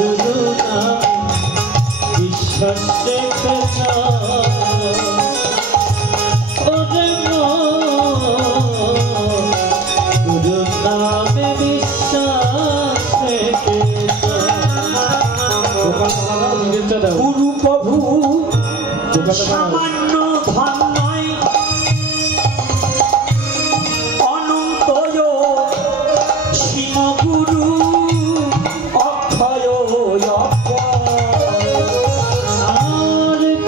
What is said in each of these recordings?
গুরু নাম বিশ্বাস রেখে ওরে গুরু নামে বিশ্বাস রেখে গুরু প্রভু সামান্য ধন নয়, অনন্ত সীম গুরু অক্ষয় আর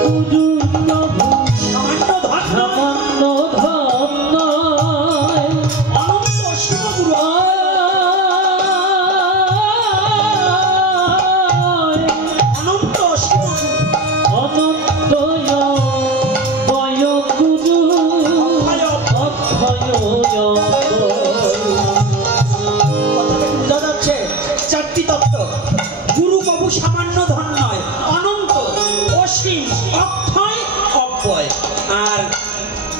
গুরু প্রভু সামান্য ধন সামান্য ধন নয়, অনন্ত সীম গুরু অনন্ত সীম অনন্ত বয় গুরু অক্ষয় কথাটা বোঝা যাচ্ছে। চারটি তত্ত্ব, গুরু প্রভু সামান্য ধন নয়, অনন্ত অসীম অক্ষয় অব্যয়। আর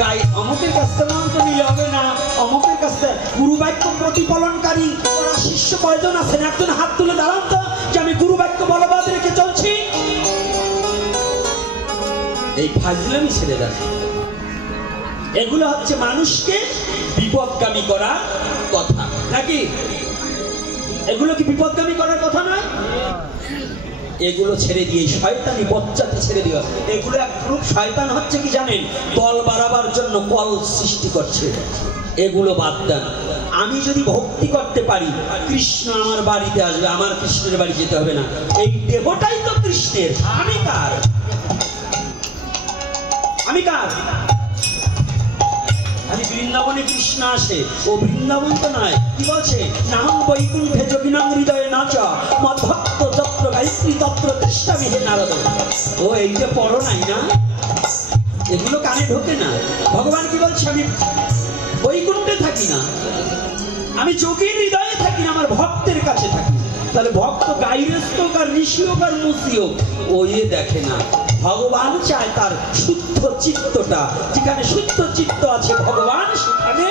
গাই অমুকের কাছ থেকে মন্ত্র নিলে হবে না, অমুকের কাছ থেকে গুরু বাক্য প্রতিপালনকারী ওরা শিষ্য কয়জন আছেন? একজন হাত তুলে দাঁড়ান তো, যে আমি গুরু বাক্য বলবৎ রেখে চলছি। এই ফাজলামি ছেড়ে দেন। এগুলো হচ্ছে মানুষকে বিপদগামী করার কথা, নাকি? এগুলো কি বিপদগামী করার কথা নয়? এগুলো ছেড়ে দিয়ে শয়তানি বচ্চাতে ছেড়ে দিও। এগুলো এক গ্রুপ শয়তান হচ্ছে কি জানেন? দল বাড়াবার জন্য কল সৃষ্টি করছে। এগুলো বাদ দেন। আমি যদি ভক্তি করতে পারি, কৃষ্ণ আমার বাড়িতে আসবে, আমার কৃষ্ণের বাড়ি যেতে হবে না। এই দেহটাই তো কৃষ্ণের, আমি কার? আমি কার? আমি বৃন্দাবনে কৃষ্ণ আসে, ও বৃন্দাবন তো নয়। কি বলছে? নাহং বৈকুণ্ঠে যোগিনাং হৃদয়ে নাচ মদ্ভক্ত যত্র গায়ত্রী তত্র তৃষ্ণামি হে নারদ। ও এই যে পড়ো নাই না, এগুলো কানে ঢোকে না। ভগবান কি বলছে? আমি বৈকুণ্ঠে থাকি না, আমি যোগীর হৃদয়ে থাকি না, আমার ভক্তের কাছে থাকি। তাহলে ভক্ত গাইরস্থ হোক আর ঋষি হোক আর মুসি হোক, ও দেখে না। ভগবান চায় তার শুদ্ধ চিত্তটা। যেখানে শুদ্ধ চিত্ত আছে ভগবান সেখানে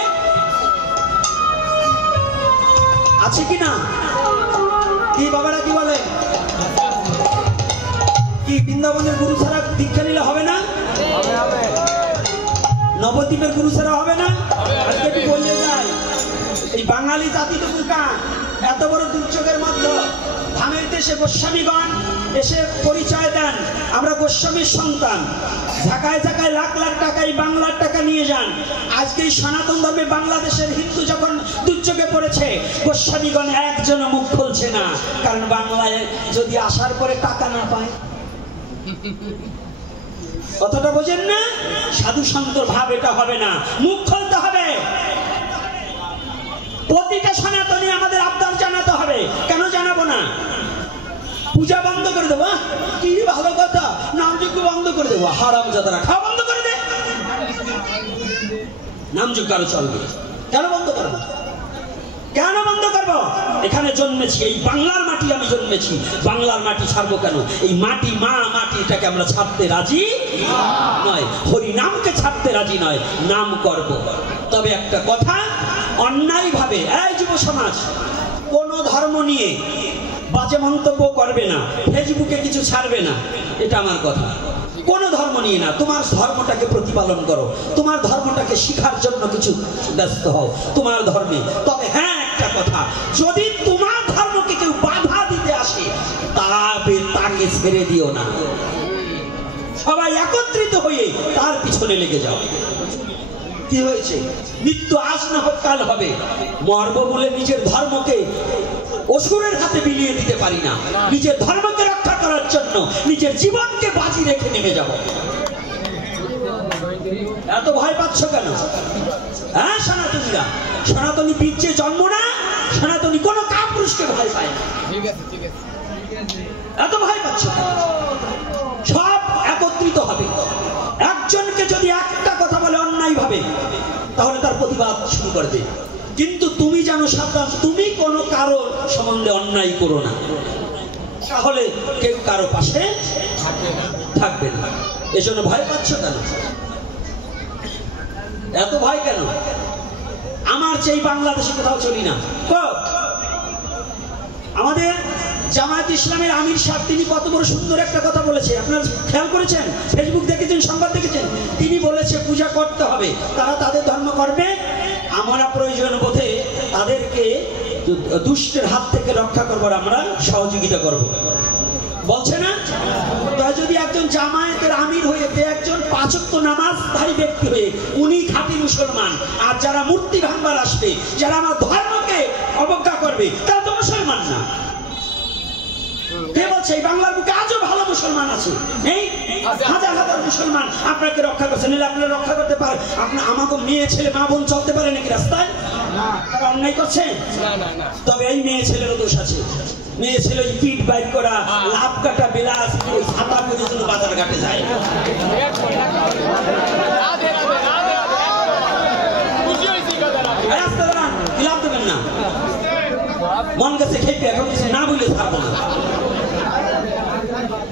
আছে কিনা? কি বাবারা কি বলে? কি বৃন্দাবনের গুরু ছাড়া দীক্ষা নিলে হবে না? নবদ্বীপের গুরু ছাড়া হবে না? আজকে একটু বললে যায় এই বাঙালি জাতি তো বোকা। এত বড় দুর্যোগের মধ্যে ধামের দেশে গোস্বামীগণ এসে পরিচয় দেন, আমরা গোস্বামীর সন্তান। ঝাঁকায় ঝাঁকায় লাখ লাখ টাকা এই বাংলার টাকা নিয়ে যান। আজকে এই সনাতন ধর্মে বাংলাদেশের হিন্দু যখন দুর্যোগে পড়েছে, গোস্বামীগণ একজনও মুখ খুলছে না। কারণ বাংলায় যদি আসার পরে টাকা না পায়, কথাটা বোঝেন না? সাধু সন্তর ভাব এটা হবে না, মুখ খুলতে হবে। প্রতিটা সনাতনী আমাদের আবদার জানাতে হবে। কেন জানাবো না? পূজা বন্ধ করে দেবো, কি ভালো কথা, নামযজ্ঞ বন্ধ করে দেবো, হারামজাদারা খাওয়া বন্ধ করে দে। নামযজ্ঞ আরো চলবে, কেন বন্ধ করবো? কেন বন্ধ করবো? এখানে জন্মেছি, এই বাংলার মাটি আমি জন্মেছি, বাংলার মাটি ছাড়বো কেন? এই মাটি মা মাটি, এটাকে আমরা ছাড়তে রাজি নয়। হরি নামকে ছাড়তে রাজি নয়, নাম করব। তবে একটা কথা, অন্যায় ভাবে এই যুব সমাজ কোন ধর্ম নিয়ে বাজে মন্তব্য করবে না, ফেসবুকে কিছু ছাড়বে না, এটা আমার কথা। কোন ধর্ম নিয়ে না, তোমার ধর্মটাকে প্রতিপালন করো, তোমার ধর্মটাকে শিখার জন্য কিছু ব্যস্ত হও তোমার ধর্মে। তবে হ্যাঁ একটা কথা, যদি তোমার ধর্মকে কেউ বাধা দিতে আসে, তবে তাকে ছেড়ে দিও না। সবাই একত্রিত হয়ে তার পিছনে লেগে যাও। কি হয়েছে? মৃত্যু আজ না হোক কাল হবে। মরব বলে নিজের ধর্মকে অসুরের হাতে বিলিয়ে দিতে পারি না। নিজের ধর্মকে রক্ষা করার জন্য নিজের জীবনকে বাজি রেখে নেমে যাব। এত ভয় পাচ্ছ কেন? হ্যাঁ সনাতনীরা, সনাতনী বীর্যে জন্ম না, সনাতনী কোন কাপুরুষকে ভয় পায় না। এত ভয় পাচ্ছ কেন? সব একত্রিত হবে। একজনকে যদি একটা কথা বলে অন্যায় ভাবে, তাহলে তার প্রতিবাদ শুরু করবে। কিন্তু তুমি জানো সাবধান, তুমি কোনো কারো সম্বন্ধে অন্যায় করো না, তাহলে কেউ কারো পাশে থাকবে না। এজন্য ভয় পাচ্ছ কেন? এত ভয় কেন? আমার চেয়ে বাংলাদেশে কোথাও চলি না। আমাদের জামায়াত ইসলামের আমির সাহেব তিনি কত বড় সুন্দর একটা কথা বলেছে, আপনারা খেয়াল করেছেন, ফেসবুক দেখেছেন, সংবাদ দেখেছেন। তিনি বলেছে পূজা করতে হবে, তারা তাদের ধর্ম করবে, আমরা প্রয়োজন বোধে তাদেরকে দুষ্টের হাত থেকে রক্ষা করবার আমরা সহযোগিতা করব, বলছে না? তাই যদি একজন জামায়াতের আমির হয়ে, একজন ৫ ওয়াক্ত নামাজধারী ব্যক্তি হয়ে উনি খাঁটি মুসলমান, আর যারা মূর্তি ভাঙবার আসবে, যারা আমার ধর্মকে অবজ্ঞা করবে, তারা তো মুসলমান না। কে বলছে এই বাংলার বুকে আজও ভালো মুসলমান আছে? নেই? হাজার হাজার মুসলমান আপনাকে রক্ষা করছে, নিলে আপনারা রক্ষা করতে পারেন? আপনার আমাকে মেয়ে ছেলে মা বোন চলতে পারে নাকি রাস্তায়? তারা অন্যায় করছে? তবে এই মেয়ে ছেলেরও দোষ আছে। মেয়ে ছেলে পিঠ বাইক করা, লাভ কাটা, বিলাস ছাতা করে জন্য বাজার ঘাটে যায়। রাস্তা দাঁড়ান, লাভ দেবেন না, মন গেছে খেপে, এখন কিছু না বলে থাকবো না।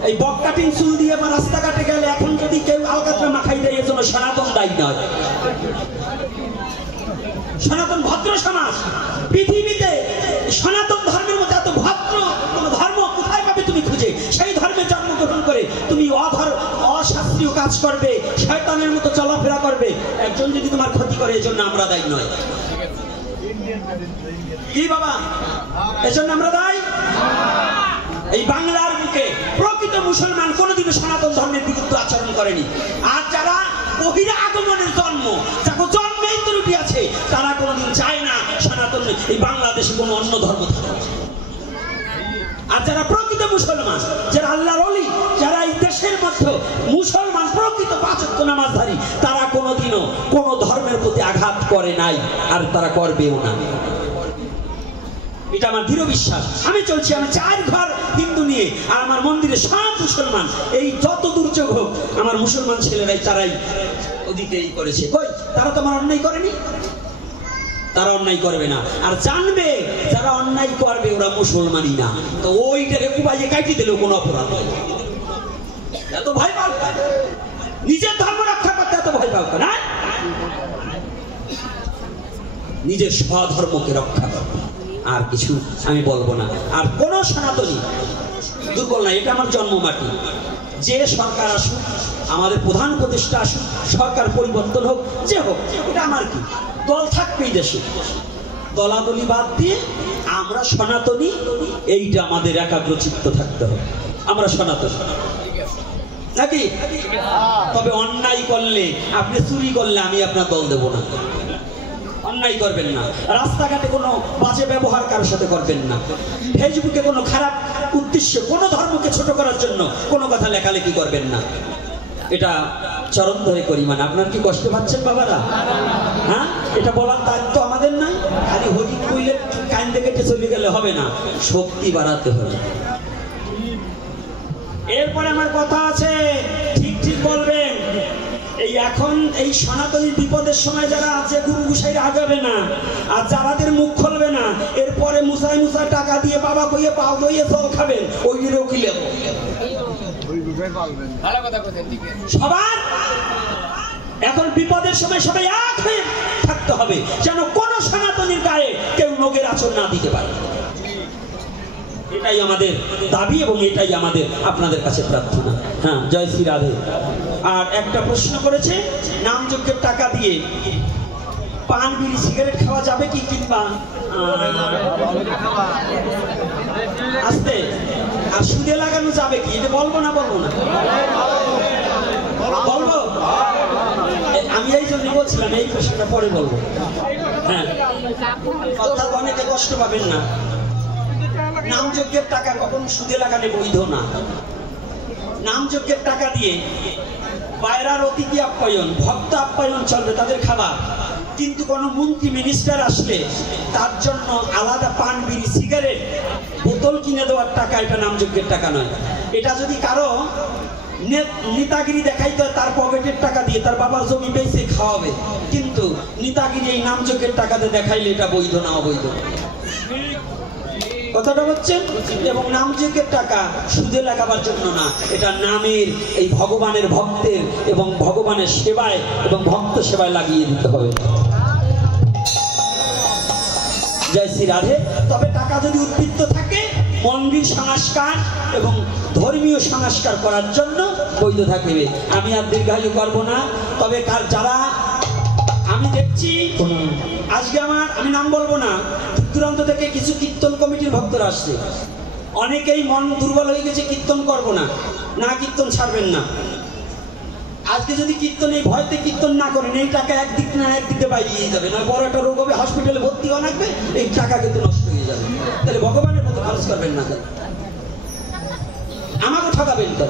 এই বক কাটিং চুল দিয়ে আমার রাস্তাঘাটে গেলে এখন যদি কেউ আলকাতরা মাখাই দেয়, এর জন্য সনাতন দায়ী নয়। সনাতন ভদ্র সমাজ, পৃথিবীতে সনাতন ধর্মের মধ্যে এত ভদ্র কোন ধর্ম কোথায় পাবে তুমি খুঁজে? সেই ধর্মে জন্মগ্রহণ করে তুমি অশাস্ত্রীয় কাজ করবে, শয়তানের মতো চলাফেরা করবে, একজন যদি তোমার ক্ষতি করে, এর জন্য আমরা দায়ী নয়। কি বাবা, এর জন্য আমরা দায়ী? এই বাংলার বুকে প্রকৃত মুসলমান কোনোদিনও সনাতন ধর্মের বিরুদ্ধে আচরণ করেনি। আর যারা বহিরা আগমনের জন্ম, যাকে জন্মেই ত্রুটি আছে, তারা কোনোদিন চায় না সনাতন এই বাংলাদেশে কোনো অন্য ধর্ম থাকে। আর যারা প্রকৃত মুসলমান, যারা আল্লাহর ওলি, যারা এই দেশের মধ্যে মুসলমান প্রকৃত ৫ ওয়াক্ত নামাজধারী, তারা কোনোদিনও কোনো ধর্মের প্রতি আঘাত করে নাই, আর তারা করবেও না। এটা আমার দৃঢ় বিশ্বাস। আমি চলছি, আমি 4 ঘর হিন্দু নিয়ে, আর আমার মন্দিরে সব মুসলমান। এই যত দুর্যোগ হোক, আমার মুসলমান ছেলেরাই তারাই ওদিকে করেছে। কই, তারা তো আমার অন্যায় করেনি, তারা অন্যায় করবে না। আর জানবে যারা অন্যায় করবে ওরা মুসলমানই না, তো ওইটাকে কুবাইয়ে কাটি দিলেও কোনো অপরাধ হয়। এত ভয় পাও, নিজের ধর্ম রক্ষা করতে এত ভয় পাও না, নিজের স্বধর্মকে রক্ষা করবে, আর কিছু আমি বলবো না। আর কোন সনাতনী দুর্বল না, এটা আমার জন্মমাটি। যে সরকার আসুক, আমাদের প্রধান উপদেষ্টা আসুক, সরকার পরিবর্তন হোক, যে হোক, এটা আমার কি, দল থাকবেই দেশে, দলাদলি বাদ দিয়ে আমরা সনাতনী, এইটা আমাদের একাগ্রচিত্ত থাকতে হবে। আমরা সনাতনী নাকি? তবে অন্যায় করলে, আপনি চুরি করলে আমি আপনার দল দেব না। অন্যায় করবেন না, রাস্তাঘাটে কোনো বাজে ব্যবহার কারোর সাথে করবেন না, ফেসবুকে কোনো খারাপ উদ্দেশ্যে কোনো ধর্মকে ছোট করার জন্য কোনো কথা লেখালেখি করবেন না। এটা চরম ধরে করি। মানে আপনার কি কষ্ট পাচ্ছেন বাবারা? হ্যাঁ, এটা বলার দায়িত্ব আমাদের নাই। খালি হরি কইলে কান দেখে চলে গেলে হবে না, শক্তি বাড়াতে হবে। এরপরে আমার কথা আছে, ঠিক ঠিক বলবেন। এই এখন এই সনাতনী বিপদের সময় যারা আছে, গুরু গুসাইরা আগাবে না, আর যারাদের মুখ খুলবে না, এরপরে মুসাই মুসাই টাকা দিয়ে বাবা কইয়ে পাও দইয়ে জল খাবেন, ওই রকিলে সবার এখন বিপদের সময় সবাই এক হয়ে থাকতে হবে, যেন কোন সনাতনীর গায়ে কেউ লোকের আচরণ না দিতে পারে। এটাই আমাদের দাবি এবং এটাই আমাদের আপনাদের কাছে প্রার্থনা। হ্যাঁ, জয় শ্রী রাধে। আর একটা প্রশ্ন করেছে, নামযজ্ঞের টাকা দিয়ে পান বিড়ি সিগারেট খাওয়া যাবে কি, কিংবা আস্তে আর সুদে লাগানো যাবে কি? এটা বলবো না বলবো না বলবো? আমি এই জন্য বলছিলাম এই প্রশ্নটা পরে বলবো। হ্যাঁ, অর্থাৎ অনেকে কষ্ট পাবেন না। নামযজ্ঞের টাকা কখনো সুদে লাগালে বৈধ না। নামযজ্ঞের টাকা দিয়ে বাইরার অতিথি আপ্যায়ন, ভক্ত আপ্যায়ন চলবে, তাদের খাবার। কিন্তু কোনো মন্ত্রী মিনিস্টার আসলে তার জন্য আলাদা পান বিড়ি সিগারেট বোতল কিনে দেওয়ার টাকা, এটা নামযজ্ঞের টাকা নয়। এটা যদি কারো নেতাগিরি দেখাইতে হয়, তার পকেটের টাকা দিয়ে তার বাবার জমি বেঁচে খাওয়াবে, কিন্তু নেতাগিরি এই নামযজ্ঞের টাকাতে দেখাইলে এটা বৈধ না অবৈধ। কথাটা হচ্ছে, এবং নামযজ্ঞের টাকা সুদে লাগাবার জন্য না, এটা নামের এই ভগবানের ভক্তের এবং ভগবানের সেবায় এবং ভক্ত সেবায় লাগিয়ে দিতে হবে। জয় শ্রী রাধে। তবে টাকা যদি উদ্বৃত্ত থাকে মন্দির সংস্কার এবং ধর্মীয় সংস্কার করার জন্য বৈধ থাকবে। আমি আর দীর্ঘায়ু করব না, তবে যারা আমি দেখছি আজকে আমি নাম বলবো না, দূরান্ত থেকে কিছু কীর্তন কমিটির ভক্তরা আসছে, অনেকেই মন দুর্বল হয়ে গেছে, কীর্তন করব না, না কীর্তন ছাড়বেন না। আজকে যদি কীর্তন এই ভয়তে কীর্তন না করেন, এই টাকা একদিক না একদিকে বাইরে যাবে, না বড় একটা রোগ হবে, হসপিটালে ভর্তি হওয়া লাগবে, এই টাকা কিন্তু নষ্ট হয়ে যাবে। তাহলে ভগবানের মতো খরচ করবেন না, আমাকে ঠকাবেন তো।